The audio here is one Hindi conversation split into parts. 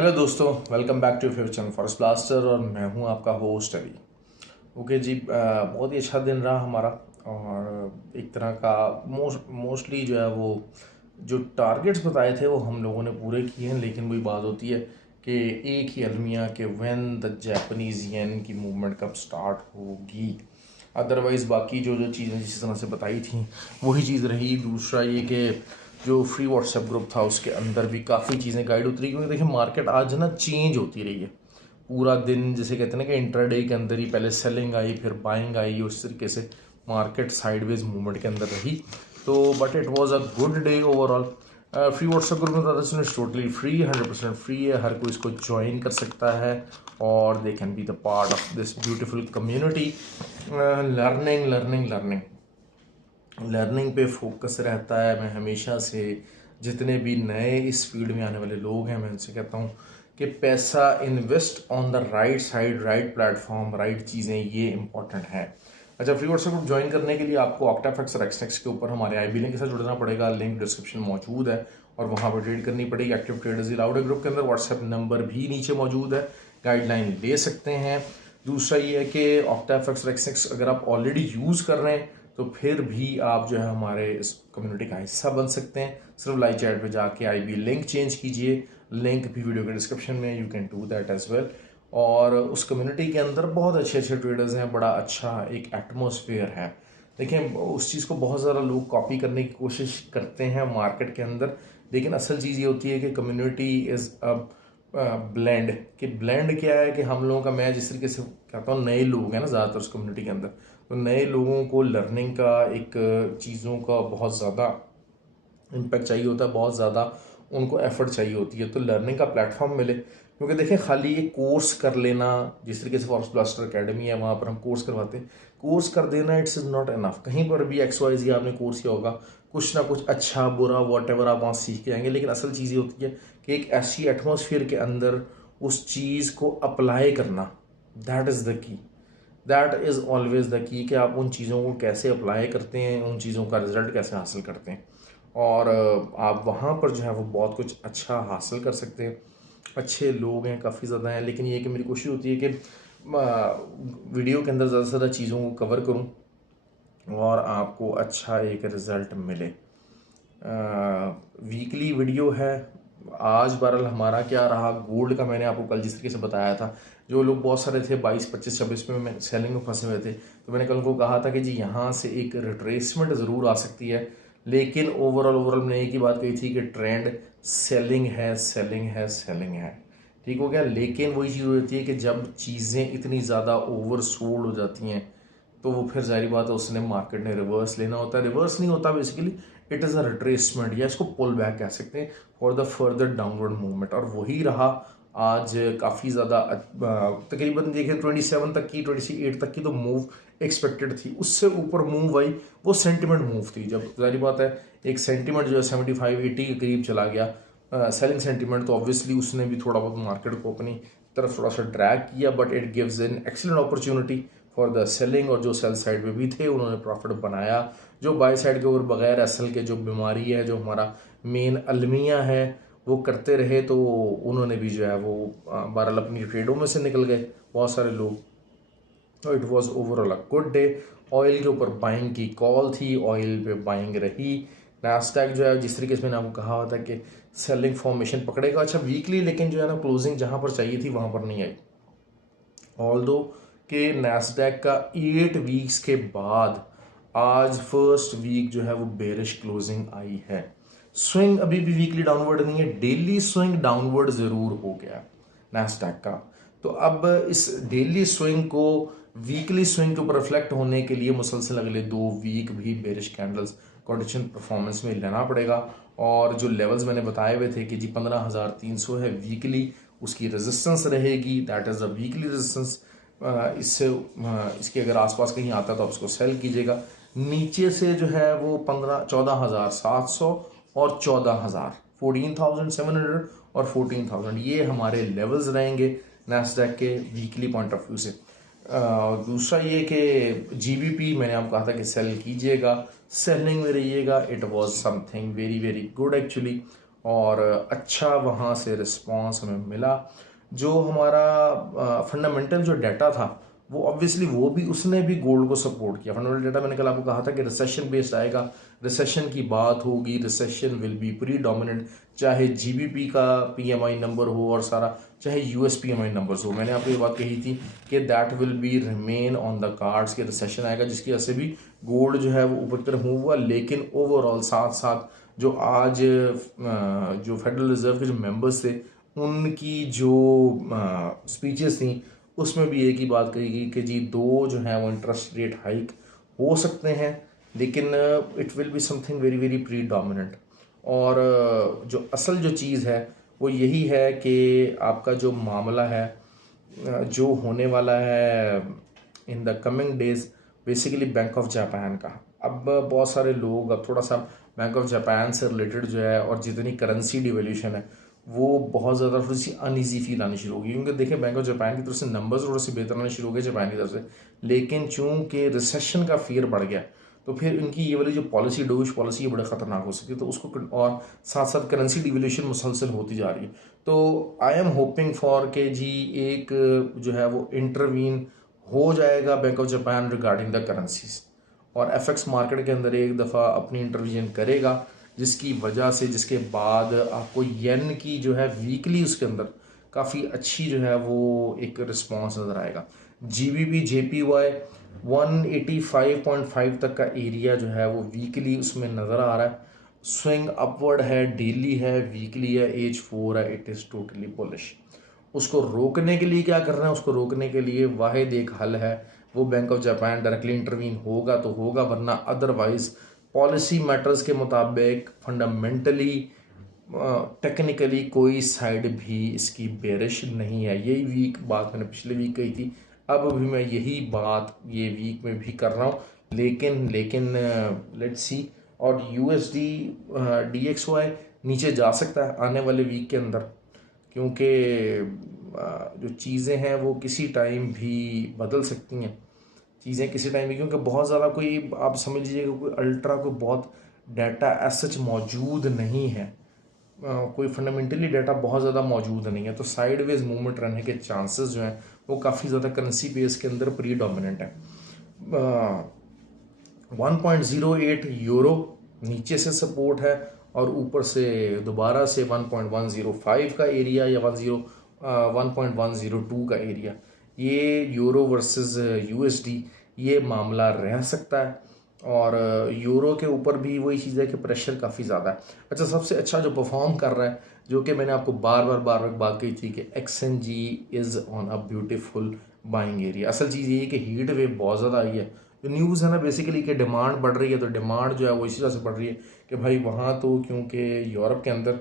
हेलो दोस्तों, welcome back to favourite channel Forest Blaster और मैं हूं आपका होस्ट अभी। ओके जी, बहुत ही अच्छा दिन रहा हमारा। और एक तरह का मोस्टली जो है वो जो टारगेट्स बताए थे वो हम लोगों ने पूरे किए हैं। लेकिन वही बात होती है कि एक ही अलमिया कि व्हेन द जापानीज येन की मूवमेंट कब स्टार्ट होगी। अदरवाइज़ बाकी जो जो चीज़ें जिस तरह से बताई थी वही चीज़ रही। दूसरा ये कि जो फ्री व्हाट्सएप ग्रुप था उसके अंदर भी काफ़ी चीज़ें गाइड होती रही, क्योंकि देखिए मार्केट आज ना चेंज होती रही है पूरा दिन। जैसे कहते हैं ना कि इंट्राडे के अंदर ही पहले सेलिंग आई फिर बाइंग आई, उस तरीके से मार्केट साइडवेज मूवमेंट के अंदर रही। तो but it was a good day overall. Free WhatsApp group में बताते हैं टोटली फ्री, 100% फ्री है, हर कोई इसको ज्वाइन कर सकता है और they can be the part of this beautiful community. Learning learning learning learning पे फोकस रहता है। मैं हमेशा से जितने भी नए इस फील्ड में आने वाले लोग हैं मैं उनसे कहता हूँ कि पैसा invest on the right side, right platform, right चीज़ें, ये इंपॉर्टेंट है। अच्छा, फ्री व्हाट्सएप ग्रुप ज्वाइन करने के लिए आपको ऑक्टाफैक्स और एक्सनेक्स के ऊपर हमारे आईबी लिंक के साथ जुड़ना पड़ेगा। लिंक डिस्क्रिप्शन मौजूद है और वहाँ पर ट्रेड करनी पड़ेगी। एक्टिव ट्रेडर्स अलाउड है ग्रुप के अंदर। व्हाट्सएप नंबर भी नीचे मौजूद है, गाइडलाइन ले सकते हैं। दूसरा ये है कि ऑक्टाफैक्स और एक्सनेक्स अगर आप ऑलरेडी यूज़ कर रहे हैं तो फिर भी आप जो है हमारे इस कम्युनिटी का हिस्सा बन सकते हैं। सिर्फ लाइव चैट पे जाके आईबी लिंक चेंज कीजिए, लिंक भी वीडियो के डिस्क्रिप्शन में, you can do that as well. और उस कम्युनिटी के अंदर बहुत अच्छे अच्छे ट्रेडर्स हैं, बड़ा अच्छा एक एटमोसफेयर है। देखिए उस चीज़ को बहुत ज़्यादा लोग कॉपी करने की कोशिश करते हैं मार्केट के अंदर, लेकिन असल चीज़ ये होती है कि कम्युनिटी इज़ अ ब्लेंड। कि ब्लेंड क्या है कि हम लोगों का, मैं जिस तरीके से कहता हूँ, नए लोग हैं ना ज़्यादातर उस कम्युनिटी के अंदर, तो नए लोगों को लर्निंग का एक चीज़ों का बहुत ज़्यादा इम्पैक्ट चाहिए होता है, बहुत ज़्यादा उनको एफर्ट चाहिए होती है। तो लर्निंग का प्लेटफॉर्म मिले, क्योंकि देखें खाली ये कोर्स कर लेना, जिस तरीके से फॉरेस्ट ब्लास्टर अकेडमी है वहाँ पर हम कोर्स करवाते हैं, कोर्स कर देना इट्स इज़ नॉट इनफ। कहीं पर भी XYZ आपने कोर्स किया होगा, कुछ ना कुछ अच्छा बुरा वॉट एवर आप वहाँ सीख के आएंगे, लेकिन असल चीज़ ये होती है कि एक ऐसी एटमोसफियर के अंदर उस चीज़ को अप्लाई करना, that is the key, that is always the key, कि आप उन चीज़ों को कैसे अप्लाई करते हैं, उन चीज़ों का रिजल्ट कैसे हासिल करते हैं। और आप वहाँ पर जो है वो बहुत कुछ अच्छा हासिल कर सकते हैं। अच्छे लोग हैं, काफ़ी ज़्यादा हैं, लेकिन ये कि मेरी कोशिश होती है कि वीडियो के अंदर ज़्यादा से ज़्यादा चीज़ों को कवर करूँ और आपको अच्छा एक रिज़ल्ट मिले। वीकली वीडियो है। आज बहरहाल हमारा क्या रहा, गोल्ड का मैंने आपको कल जिस तरीके से बताया था, जो लोग बहुत सारे थे 22, 25, 26 में सेलिंग में फंसे हुए थे, तो मैंने कल उनको कहा था कि जी यहाँ से एक रिट्रेसमेंट ज़रूर आ सकती है। लेकिन ओवरऑल मैंने एक ही बात कही थी कि ट्रेंड सेलिंग है, सेलिंग है, सेलिंग है। ठीक हो गया। लेकिन वही चीज़ होती है कि जब चीज़ें इतनी ज़्यादा ओवर सोल्ड हो जाती हैं तो वो फिर जाहिर बात है उसने मार्केट ने रिवर्स लेना होता है। रिवर्स नहीं होता, basically it is a retracement, या इसको पुल बैक कह सकते हैं for the further downward movement. और वही रहा आज। काफ़ी ज़्यादा तकरीबन देखिए 27 तक की, 28 तक की तो मूव एक्सपेक्टेड थी, उससे ऊपर मूव आई, वो सेंटिमेंट मूव थी। जब जाहिर बात है एक सेंटिमेंट जो है 75-80 के करीब चला गया सेलिंग सेंटिमेंट, तो ऑब्वियसली उसने भी थोड़ा बहुत मार्केट को अपनी तरफ थोड़ा सा ड्रैग किया, but it gives an excellent opportunity for the selling. और जो सेल साइड पे भी थे उन्होंने प्रॉफिट बनाया। जो बाय साइड के ऊपर बगैर असल के जो बीमारी है, जो हमारा मेन अलमिया है, वो करते रहे, तो उन्होंने भी जो है वो बहरहाल अपनी ट्रेडों में से निकल गए बहुत सारे लोग। तो it was overall a good day. Oil के ऊपर बाइंग की कॉल थी, ऑयल पे बाइंग रही। नास्डैक जो है जिस तरीके से मैंने आपको कहा हुआ था कि सेलिंग फॉर्मेशन पकड़ेगा अच्छा वीकली, लेकिन जो है ना क्लोजिंग जहाँ पर चाहिए थी वहाँ पर नहीं आई। ऑल्दो के नैस्डैक का 8 वीक्स के बाद आज फर्स्ट वीक जो है वो बेरिश क्लोजिंग आई है। स्विंग अभी भी वीकली डाउनवर्ड नहीं है, डेली स्विंग डाउनवर्ड जरूर हो गया नैस्डैक का। तो अब इस डेली स्विंग को वीकली स्विंग के ऊपर रिफ्लेक्ट होने के लिए मुसलसल अगले 2 वीक भी बेरिश कैंडल्स कंडीशन परफॉर्मेंस में लेना पड़ेगा। और जो लेवल्स मैंने बताए हुए थे कि जी 15,300 है वीकली, उसकी रेजिस्टेंस रहेगी, that is a weekly resistance. इससे इसके अगर आसपास कहीं आता है तो आप उसको सेल कीजिएगा। नीचे से जो है वो 14,700 और 14,000, 14,700 और 14,000, ये हमारे लेवल्स रहेंगे नैस्डैक के वीकली पॉइंट ऑफ व्यू से। दूसरा ये कि GBP मैंने आपको कहा था कि सेल कीजिएगा, सेलिंग में रहिएगा। It was something very very good actually. और अच्छा वहाँ से रिस्पांस हमें मिला। जो हमारा फंडामेंटल जो डाटा था वो ऑब्वियसली वो भी उसने भी गोल्ड को सपोर्ट किया। फंडामेंटल डाटा मैंने कल आपको कहा था कि रिसेशन बेस्ड आएगा, रिसेशन की बात होगी, recession will be pre dominant, चाहे जीबीपी का पीएमआई नंबर हो और सारा, चाहे यूएस पीएमआई नंबर्स हो। मैंने आपको ये बात कही थी कि that will be remain on the cards के रिसेशन आएगा, जिसकी वजह से भी गोल्ड जो है वो ऊपर की तरफ मूव हुआ। लेकिन ओवरऑल साथ साथ जो आज जो फेडरल रिजर्व के जो मेंबर्स थे उनकी जो स्पीचेस थी उसमें भी एक ही बात कही गई कि जी दो जो है वो इंटरेस्ट रेट हाइक हो सकते हैं, लेकिन it will be something very very pre dominant. और जो असल जो चीज़ है वो यही है कि आपका जो मामला है जो होने वाला है in the coming days, basically bank of Japan का। अब बहुत सारे लोग अब थोड़ा सा बैंक ऑफ जापान से रिलेटेड जो है और जितनी करेंसी डिवेल्यूशन है वो बहुत ज़्यादा थोड़ी सी अनईजी फील आनी शुरू होगी, क्योंकि देखिए बैंक ऑफ जापान की तरफ से नंबर्स थोड़े से बेहतर आने शुरू हो गए जापान की तरफ से, लेकिन चूंकि रिसेशन का फियर बढ़ गया तो फिर इनकी ये वाली जो पॉलिसी डोविश पॉलिसी ये बड़े ख़तरनाक हो सकती है। तो उसको और साथ साथ करेंसी डिवेल्यूशन मुसलसल होती जा रही है। तो आई एम होपिंग फॉर के जी एक जो है वो इंटरवीन हो जाएगा bank of Japan regarding the currencies, और एफएक्स मार्केट के अंदर एक दफ़ा अपनी इंटरवीजन करेगा, जिसकी वजह से जिसके बाद आपको येन की जो है वीकली उसके अंदर काफ़ी अच्छी जो है वो एक रिस्पांस नज़र आएगा। जीबीपी जेपीवाई 185.5 तक का एरिया जो है वो वीकली उसमें नज़र आ रहा है। स्विंग अपवर्ड है, डेली है, वीकली है, एज 4 है, इट इज़ टोटली बुलिश। उसको रोकने के लिए क्या करना है? उसको रोकने के लिए वाहिद एक हल है, वो bank of Japan directly intervene होगा तो होगा, वरना अदरवाइज पॉलिसी मैटर्स के मुताबिक फंडामेंटली टेक्निकली कोई साइड भी इसकी बेरिश नहीं है। यही वीक बात मैंने पिछले वीक कही थी, अब भी मैं यही बात ये वीक में भी कर रहा हूँ। लेकिन लेट्स सी। और यूएसडी डीएक्सवाई नीचे जा सकता है आने वाले वीक के अंदर, क्योंकि जो चीज़ें हैं वो किसी टाइम भी बदल सकती हैं, चीज़ें किसी टाइम भी, क्योंकि बहुत ज़्यादा कोई आप समझ लीजिएगा कोई अल्ट्रा कोई बहुत डाटा एज सच मौजूद नहीं है, कोई फंडामेंटली डाटा बहुत ज़्यादा मौजूद नहीं है। तो साइडवेज मूवमेंट रहने के चांसेस जो हैं वो काफ़ी ज़्यादा करेंसी बेस के अंदर प्री डोमिनेंट है। 1.08 यूरो नीचे से सपोर्ट है और ऊपर से दोबारा से 1.105 का एरिया या 1.102 का एरिया, ये यूरो वर्सेस यूएसडी ये मामला रह सकता है। और यूरो के ऊपर भी वही चीज़ है कि प्रेशर काफ़ी ज़्यादा है। अच्छा, सबसे अच्छा जो परफॉर्म कर रहा है, जो कि मैंने आपको बार बार बात कही थी कि XNG is on a beautiful buying area. असल चीज़ ये है कि हीट वेव बहुत ज़्यादा आई है। जो न्यूज़ है ना बेसिकली कि डिमांड बढ़ रही है, तो डिमांड जो है वो इसी तरह से बढ़ रही है कि भाई वहाँ तो क्योंकि यूरोप के अंदर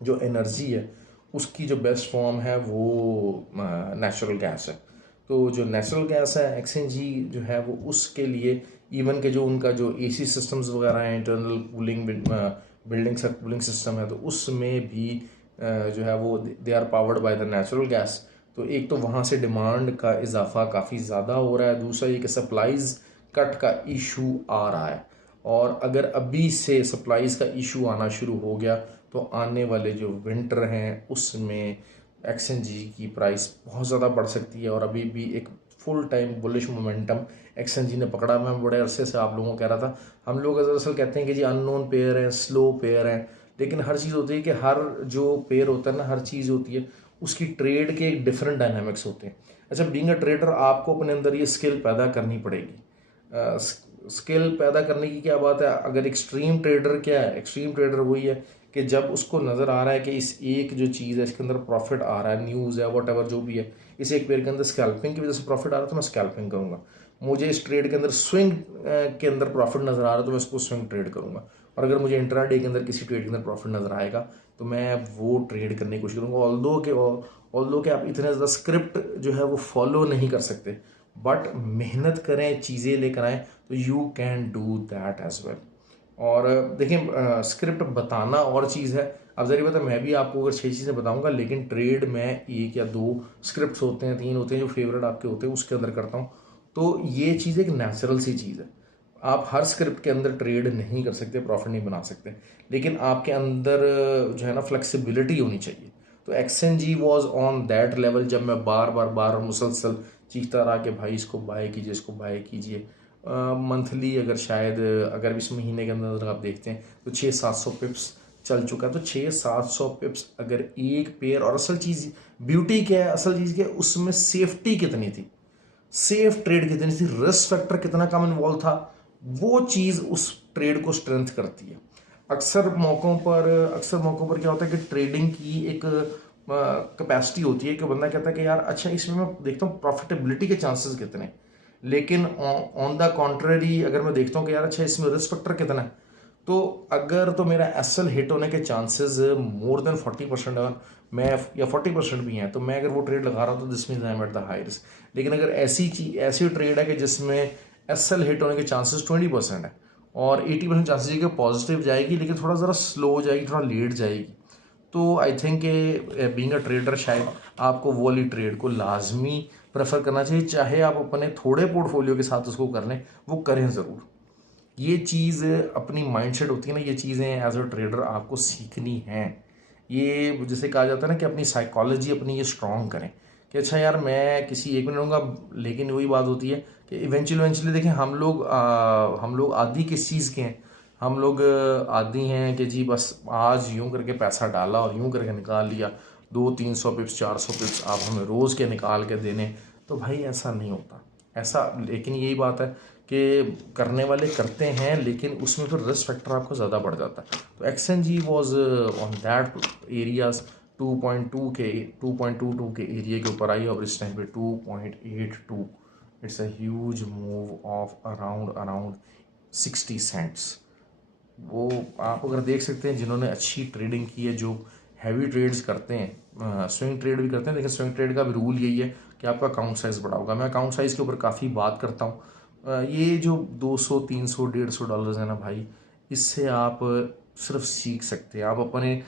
जो एनर्जी है उसकी जो बेस्ट फॉर्म है वो नेचुरल गैस है। तो जो नेचुरल गैस है एक्सएनजी जो है वो उसके लिए इवन के जो उनका जो एसी सिस्टम्स वगैरह हैं, इंटरनल कूलिंग कूलिंग सिस्टम है, तो उसमें भी जो है वो they are powered by the natural gas. तो एक तो वहाँ से डिमांड का इजाफा काफ़ी ज़्यादा हो रहा है, दूसरा ये कि सप्लाईज़ कट का इशू आ रहा है। और अगर अभी से सप्लाईज़ का इशू आना शुरू हो गया तो आने वाले जो विंटर हैं उसमें एक्सएनजी की प्राइस बहुत ज़्यादा बढ़ सकती है। और अभी भी एक फुल टाइम बुलिश मोमेंटम एक्सएनजी ने पकड़ा। मैं बड़े अरसे से आप लोगों को कह रहा था, हम लोग दरअसल कहते हैं कि जी अननोन पेयर है, स्लो पेयर है, लेकिन हर चीज़ होती है कि हर जो पेयर होता है ना, हर चीज़ होती है उसकी ट्रेड के एक डिफरेंट डायनामिक्स होते हैं। अच्छा, बीइंग अ ट्रेडर आपको अपने अंदर ये स्किल पैदा करनी पड़ेगी। स्किल पैदा करने की क्या बात है? अगर एक्सट्रीम ट्रेडर क्या है? एक्सट्रीम ट्रेडर वही है कि जब उसको नज़र आ रहा है कि इस एक जो चीज़ है इसके अंदर प्रॉफिट आ रहा है, न्यूज़ है, वट एवर जो भी है, इस एक पेयर के अंदर स्कैल्पिंग की वजह से प्रॉफिट आ रहा है तो मैं स्कैल्पिंग करूँगा। मुझे इस ट्रेड के अंदर स्विंग के अंदर प्रॉफिट नज़र आ रहा है तो मैं उसको स्विंग ट्रेड करूँगा। और अगर मुझे इंट्राडे के अंदर किसी ट्रेड के अंदर प्रॉफिट नज़र आएगा तो मैं वो ट्रेड करने की कोशिश करूँगा। ऑल्दो के आप इतने ज़्यादा स्क्रिप्ट जो है वो फॉलो नहीं कर सकते, बट मेहनत करें, चीज़ें लेकर आएँ तो you can do that as well. और देखिए स्क्रिप्ट बताना और चीज़ है, अब ज़रिए पता मैं भी आपको अगर 6 चीज़ें बताऊंगा, लेकिन ट्रेड में एक या दो स्क्रिप्ट्स होते हैं, 3 होते हैं जो फेवरेट आपके होते हैं, उसके अंदर करता हूँ। तो ये चीज़ एक नेचुरल सी चीज़ है। आप हर स्क्रिप्ट के अंदर ट्रेड नहीं कर सकते, प्रॉफिट नहीं बना सकते, लेकिन आपके अंदर जो है ना फ्लेक्सिबिलिटी होनी चाहिए। तो एक्सएनजी वाज ऑन दैट लेवल, जब मैं बार बार मुसलसल चीखता रहा कि भाई इसको बाय कीजिए, इसको बाय कीजिए। मंथली अगर शायद अगर इस महीने के अंदर आप देखते हैं तो 600-700 पिप्स चल चुका है। तो 600-700 पिप्स अगर एक पेयर, और असल चीज़ ब्यूटी क्या है, असल चीज़ क्या है, उसमें सेफ्टी कितनी थी, सेफ ट्रेड कितनी थी, रिस्क फैक्टर कितना कम इन्वॉल्व था, वो चीज़ उस ट्रेड को स्ट्रेंथ करती है। अक्सर मौक़ों पर क्या होता है कि ट्रेडिंग की एक कैपेसिटी होती है कि बंदा कहता है कि यार अच्छा इसमें मैं देखता हूँ प्रॉफिटेबिलिटी के चांसेस कितने, लेकिन ऑन द कॉन्ट्ररी अगर मैं देखता हूँ कि यार अच्छा इसमें रिस्क फैक्टर कितना है, तो अगर तो मेरा एसएल हिट होने के चांसेस मोर देन 40% है, मैं या 40% भी हैं, तो मैं अगर वो ट्रेड लगा रहा हूँ तो this means I am at the high risk. लेकिन अगर ऐसी ट्रेड है कि जिसमें एसएल हिट होने के चांसेस 20% है और 80% चांसेस कि पॉजिटिव जाएगी, लेकिन थोड़ा ज़रा स्लो जाएगी, थोड़ा लेट जाएगी, तो I think being a trader शायद आपको वो वाली ट्रेड को लाजमी प्रेफर करना चाहिए, चाहे आप अपने थोड़े पोर्टफोलियो के साथ उसको कर लें, वो करें ज़रूर। ये चीज़ अपनी माइंडसेट होती है ना, ये चीज़ें एज अ ट्रेडर आपको सीखनी हैं। ये जैसे कहा जाता है ना कि अपनी साइकोलॉजी अपनी ये स्ट्रॉन्ग करें कि अच्छा यार मैं किसी एक में रहूँगा, लेकिन वही बात होती है कि इवेंचुअली देखें हम लोग आदी किस चीज़ के हैं, हम लोग आदी हैं कि जी बस आज यूं करके पैसा डाला और यूं करके निकाल लिया, 200-300 पिप्स 400 पिप्स आप हमें रोज़ के निकाल के देने, तो भाई ऐसा नहीं होता ऐसा। लेकिन यही बात है कि करने वाले करते हैं, लेकिन उसमें फिर रिस्क फैक्टर आपको ज़्यादा बढ़ जाता है। तो एक्सएनजी वॉज ऑन दैट एरियाज 2.22 के एरिया के ऊपर आई और इस टाइम पे 2.82, it's a huge move of around 60 cents. वो आप अगर देख सकते हैं जिन्होंने अच्छी ट्रेडिंग की है, जो हैवी ट्रेड्स करते हैं, स्विंग ट्रेड भी करते हैं, लेकिन स्विंग ट्रेड का भी रूल यही है कि आपका अकाउंट साइज़ बड़ा होगा। मैं अकाउंट साइज़ के ऊपर काफ़ी बात करता हूँ। ये जो 200 300 150 डॉलर्स है ना भाई, इससे आप सिर्फ सीख सकते हैं, आप अपने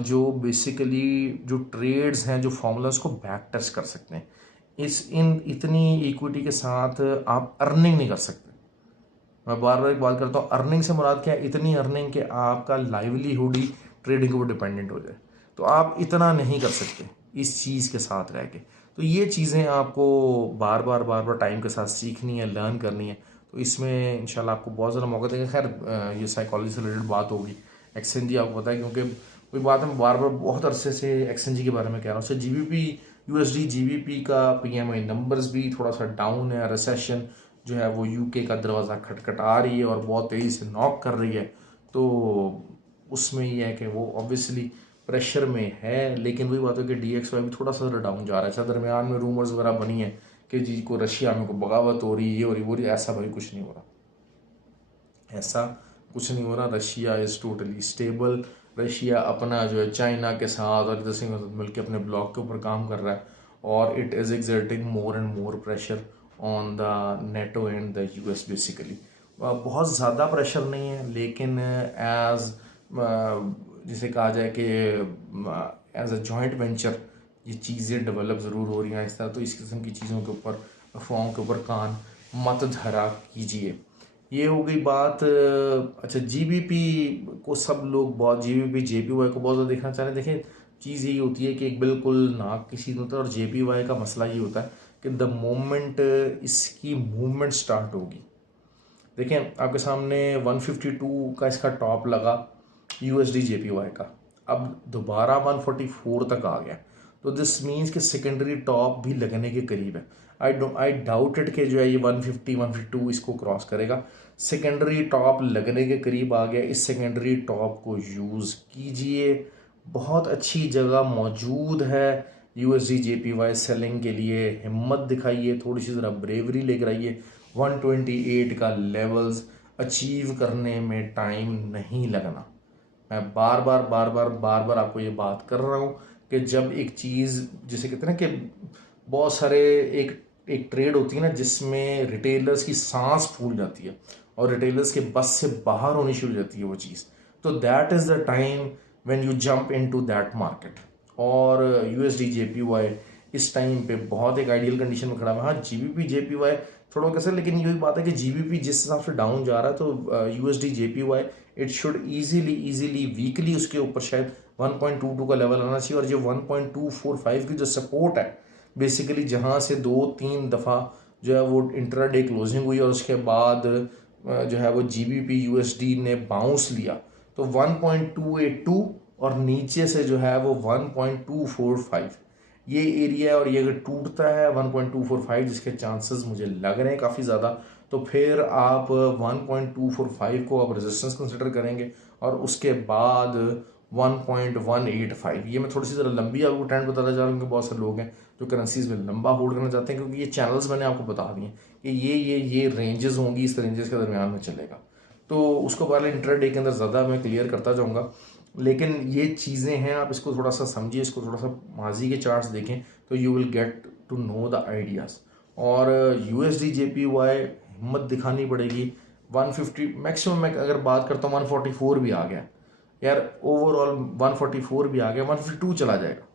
जो बेसिकली जो ट्रेड्स हैं, जो फॉर्मूलाज को बैक टेस्ट कर सकते हैं। इतनी इक्विटी के साथ आप अर्निंग नहीं कर सकते। मैं बार बार एक बात करता हूँ, अर्निंग से मुराद क्या है, इतनी अर्निंग कि आपका लाइवलीहुड ही ट्रेडिंग के ऊपर डिपेंडेंट हो जाए, तो आप इतना नहीं कर सकते इस चीज़ के साथ रह के। तो ये चीज़ें आपको बार बार टाइम के साथ सीखनी है, लर्न करनी है। तो इसमें इंशाल्लाह आपको बहुत ज़्यादा मौका देंगे। खैर ये साइकोलॉजी से रिलेटेड बात होगी। एक्सचेंजी आपको पता है, क्योंकि कोई बात है, मैं बार बार बहुत अरसे से एक्सचेंजी के बारे में कह रहा हूँ। उससे जीबीपी यूएसडी जीबीपी का पीएमआई नंबर्स भी थोड़ा सा डाउन है, रिसेशन जो है वो यूके का दरवाज़ा खटखटा रही है और बहुत तेज़ी से नॉक कर रही है। तो उसमें ये है कि वो ऑब्वियसली प्रेशर में है, लेकिन वही बात है कि DXY भी थोड़ा सा डाउन जा रहा है। अच्छा दरमियान में रूमर्स वगैरह बनी है कि जी को रशिया में को बगावत हो रही है, ये हो रही वो रही, ऐसा भाई कुछ नहीं हो रहा, ऐसा कुछ नहीं हो रहा। Russia is totally stable. Russia अपना जो है चाइना के साथ और इधर से मिलकर अपने ब्लॉक के ऊपर काम कर रहा है, और it is exerting more and more pressure on the NATO and the US basically. बहुत ज़्यादा प्रेशर नहीं है, लेकिन एज जिसे कहा जाए कि एज अ जॉइंट वेंचर ये चीज़ें डेवलप ज़रूर हो रही हैं इस तरह। तो इस किस्म की चीज़ों के ऊपर, अफवाहों के ऊपर कान मत धरा कीजिए। ये हो गई बात। अच्छा जीबीपी को सब लोग बहुत, जीबीपी जेपीवाई को बहुत ज़्यादा देखना चाह रहे हैं। देखें चीज़ यही होती है कि एक बिल्कुल नाक की सीध होता है, और जेपीवाई का मसला ये होता है कि द मोमेंट इसकी मूवमेंट स्टार्ट होगी, देखें आपके सामने 152 का इसका टॉप लगा यूएसडी जेपीवाई का, अब दोबारा 144 तक आ गया, तो दिस मीन्स कि सेकेंडरी टॉप भी लगने के करीब है। आई डाउट इट कि जो है ये 150 152 इसको क्रॉस करेगा। सेकेंडरी टॉप लगने के करीब आ गया, इस सेकेंडरी टॉप को यूज़ कीजिए, बहुत अच्छी जगह मौजूद है यूएसडी जेपीवाई सेलिंग के लिए। हिम्मत दिखाइए, थोड़ी सी ज़रा ब्रेवरी लेकर आइए। 128 का लेवल्स अचीव करने में टाइम नहीं लगना। मैं बार बार आपको ये बात कर रहा हूँ कि जब एक चीज़, जिसे कहते हैं ना कि बहुत सारे एक एक ट्रेड होती है ना जिसमें रिटेलर्स की सांस फूल जाती है और रिटेलर्स के बस से बाहर होनी शुरू हो जाती है वो चीज़, तो that is the time when you jump into that market. और यूएसडी जेपीवाई इस टाइम पे बहुत एक आइडियल कंडीशन में खड़ा है। हाँ जीबीपी जेपीवाई थोड़ा कैसे, लेकिन यही बात है कि जीबीपी जिस हिसाब से डाउन जा रहा है तो USD JPY it should easily weekly उसके ऊपर शायद 1.22 का लेवल आना चाहिए। और जो 1.245 की जो सपोर्ट है बेसिकली, जहां से 2-3 दफ़ा जो है वो इंट्राडे क्लोजिंग हुई और उसके बाद जो है वो जीबीपी यूएसडी ने बाउंस लिया, तो 1.282 और नीचे से जो है वो 1.245 ये एरिया है। और ये अगर टूटता है 1.245, जिसके चांसेस मुझे लग रहे हैं काफ़ी ज़्यादा, तो फिर आप 1.245 को आप रेजिस्टेंस कंसिडर करेंगे और उसके बाद 1.185। ये मैं थोड़ी सी ज़रा लंबी आपको ट्रेंड बताता जा रहा हूँ कि बहुत सारे लोग हैं जो करेंसीज में लंबा होल्ड करना चाहते हैं, क्योंकि ये चैनल्स मैंने आपको बता दिए कि ये रेंजेस होंगी, इस रेंजेस के दरमियान में चलेगा। तो उसको पहले इंट्राडे के अंदर ज़्यादा मैं क्लियर करता जाऊँगा, लेकिन ये चीज़ें हैं, आप इसको थोड़ा सा समझिए, इसको थोड़ा सा माजी के चार्ट्स देखें तो you will get to know the ideas. और यूएसडी जेपीवाई हिम्मत दिखानी पड़ेगी 150 मैक्सिमम। मैं अगर बात करता हूँ 144 भी आ गया यार, ओवरऑल 144 भी आ गया, 152 चला जाएगा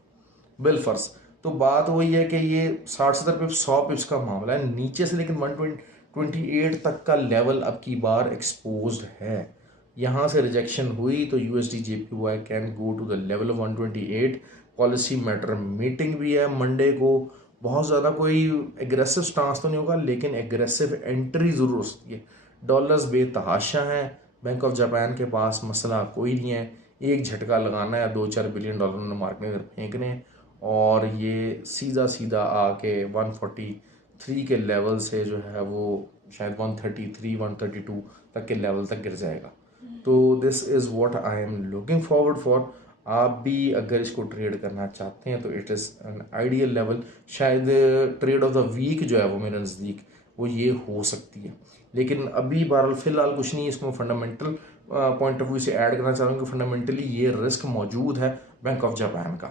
बिल फर्स। तो बात वही है कि ये 60-70 पिप्स 100 पिप्स का मामला है नीचे से, लेकिन 128 तक का लेवल अब की बार एक्सपोज्ड है। यहाँ से रिजेक्शन हुई तो USD JPY can go to the level of 128। Policy matter meeting भी है मंडे को। बहुत ज़्यादा कोई एग्रेसिव स्टांस तो नहीं होगा, लेकिन एग्रेसिव एंट्री ज़रूर हो सकती है। डॉलर्स बेतहाशा हैं, बैंक ऑफ जापान के पास मसला कोई नहीं है, एक झटका लगाना है, $2-4 बिलियन मार्केट में फेंकने हैं और ये सीधा सीधा आके 143 के लेवल से जो है वो शायद 133-132 तक के लेवल तक गिर जाएगा। तो this is what I am looking forward for. आप भी अगर इसको ट्रेड करना चाहते हैं तो it is an ideal level. शायद ट्रेड ऑफ द वीक जो है वो मेरे नज़दीक वो ये हो सकती है, लेकिन अभी बहरहाल फ़िलहाल कुछ नहीं। इसको फंडामेंटल पॉइंट ऑफ व्यू से ऐड करना चाह रहा हूँ कि फंडामेंटली ये रिस्क मौजूद है बैंक ऑफ जापान का,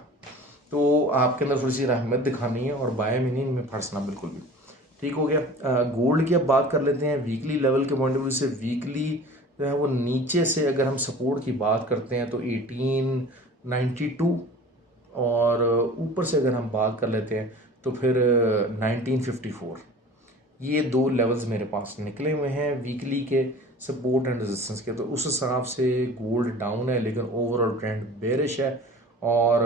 तो आपके अंदर थोड़ी सी रहमत दिखानी है और बाय मीनिंग में फंसना बिल्कुल भी ठीक हो गया। गोल्ड की अब बात कर लेते हैं वीकली लेवल के पॉइंट ऑफ व्यू से। वीकली जो है वो नीचे से अगर हम सपोर्ट की बात करते हैं तो 1892, और ऊपर से अगर हम बात कर लेते हैं तो फिर 1954। ये दो लेवल्स मेरे पास निकले हुए हैं वीकली के सपोर्ट एंड रेजिस्टेंस के। तो उस हिसाब से गोल्ड डाउन है, लेकिन ओवरऑल ट्रेंड बेरिश है। और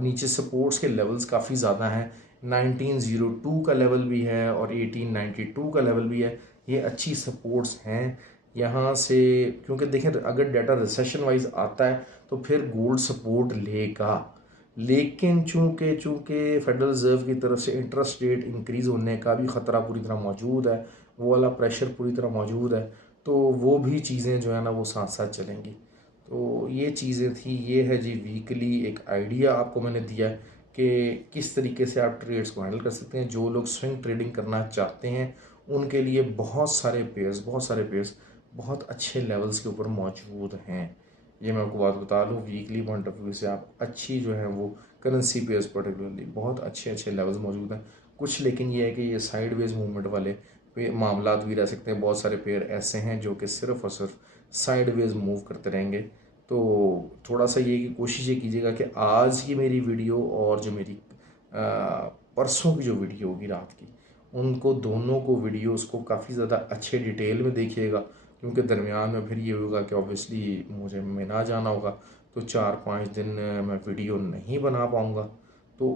नीचे सपोर्ट्स के लेवल्स काफ़ी ज़्यादा हैं। 1902 का लेवल भी है और 1892 का लेवल भी है। ये अच्छी सपोर्ट्स हैं यहाँ से, क्योंकि देखें अगर डाटा रिसेशन वाइज आता है तो फिर गोल्ड सपोर्ट लेगा। लेकिन चूंकि फेडरल रिजर्व की तरफ से इंटरेस्ट रेट इंक्रीज़ होने का भी ख़तरा पूरी तरह मौजूद है, वो वाला प्रेशर पूरी तरह मौजूद है, तो वो भी चीज़ें जो है ना वो साथ साथ चलेंगी। तो ये चीज़ें थी। ये है जी वीकली एक आइडिया आपको मैंने दिया है कि किस तरीके से आप ट्रेड्स को हैंडल कर सकते हैं। जो लोग स्विंग ट्रेडिंग करना चाहते हैं उनके लिए बहुत सारे पेयर्स बहुत अच्छे लेवल्स के ऊपर मौजूद हैं। ये मैं आपको बात बता दूँ, वीकली पॉइंट ऑफ व्यू से आप अच्छी जो है वो करेंसी पेयर्स पर्टिकुलरली बहुत अच्छे लेवल्स मौजूद हैं। कुछ लेकिन ये है कि ये साइडवेज मूवमेंट वाले मामला भी रह सकते हैं। बहुत सारे पेयर ऐसे हैं जो कि सिर्फ और सिर्फ साइडवेज मूव करते रहेंगे। तो थोड़ा सा ये कि कोशिश ये कीजिएगा कि आज की मेरी वीडियो और जो मेरी परसों की जो वीडियो होगी रात की, उनको दोनों को वीडियोस को काफ़ी ज़्यादा अच्छे डिटेल में देखिएगा, क्योंकि दरमियान में फिर ये होगा कि ऑब्वियसली मुझे मिना जाना होगा, तो 4-5 दिन मैं वीडियो नहीं बना पाऊँगा। तो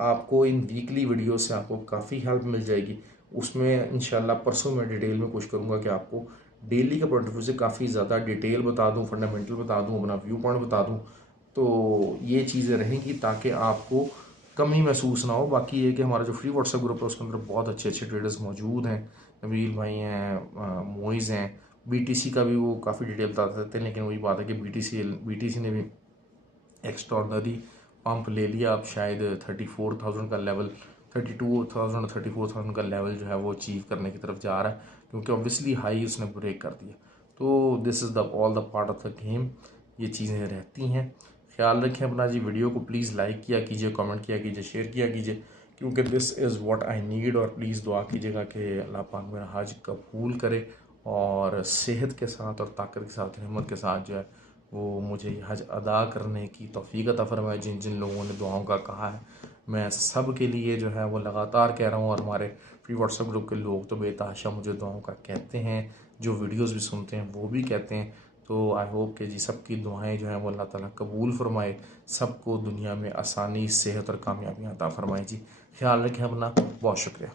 आपको इन वीकली वीडियो से आपको काफ़ी हेल्प मिल जाएगी। उसमें इंशाल्लाह परसों मैं डिटेल में कोशिश करूँगा कि आपको डेली के पॉइंट ऑफ व्यू से काफ़ी ज़्यादा डिटेल बता दूँ, फंडामेंटल बता दूँ, अपना व्यू पॉइंट बता दूँ। तो ये चीज़ें रहेंगी ताकि आपको कमी महसूस ना हो। बाकी ये कि हमारा जो फ्री व्हाट्सएप ग्रुप है उसके अंदर बहुत अच्छे ट्रेडर्स मौजूद हैं। नबील भाई हैं, मोइज़ हैं, बीटीसी का भी वो काफ़ी डिटेल बता सकते हैं। लेकिन वही बात है कि बीटीसी ने भी एक्स्ट्रॉर्डनरी पंप ले लिया। अब शायद 34,000 का लेवल, 32,000 34,000 का लेवल जो है वो अचीव करने की तरफ जा रहा है, क्योंकि ऑब्वियसली हाई उसने ब्रेक कर दिया। तो this is the all the part of the game. ये चीज़ें रहती हैं। ख्याल रखें अपना जी। वीडियो को प्लीज़ लाइक किया कीजिए, कमेंट किया कीजिए, शेयर किया कीजिए, क्योंकि this is what I need. और प्लीज़ दुआ कीजिएगा कि अल्लाह पाक मेरा हज कबूल करे और सेहत के साथ और ताकत के साथ, हिम्मत के साथ जो है वो मुझे हज अदा करने की तौफीक अता फरमाए। जिन जिन लोगों ने दुआओं का कहा है मैं सब के लिए जो है वो लगातार कह रहा हूँ, और हमारे फ्री व्हाट्सएप ग्रुप के लोग तो बेतहाशा मुझे दुआओं का कहते हैं, जो वीडियोस भी सुनते हैं वो भी कहते हैं। तो आई होप कि जी सबकी दुआएं जो हैं वो अल्लाह ताला कबूल फरमाए, सबको दुनिया में आसानी, सेहत और कामयाबियाँ अता फरमाए। जी ख्याल रखें अपना, बहुत शुक्रिया।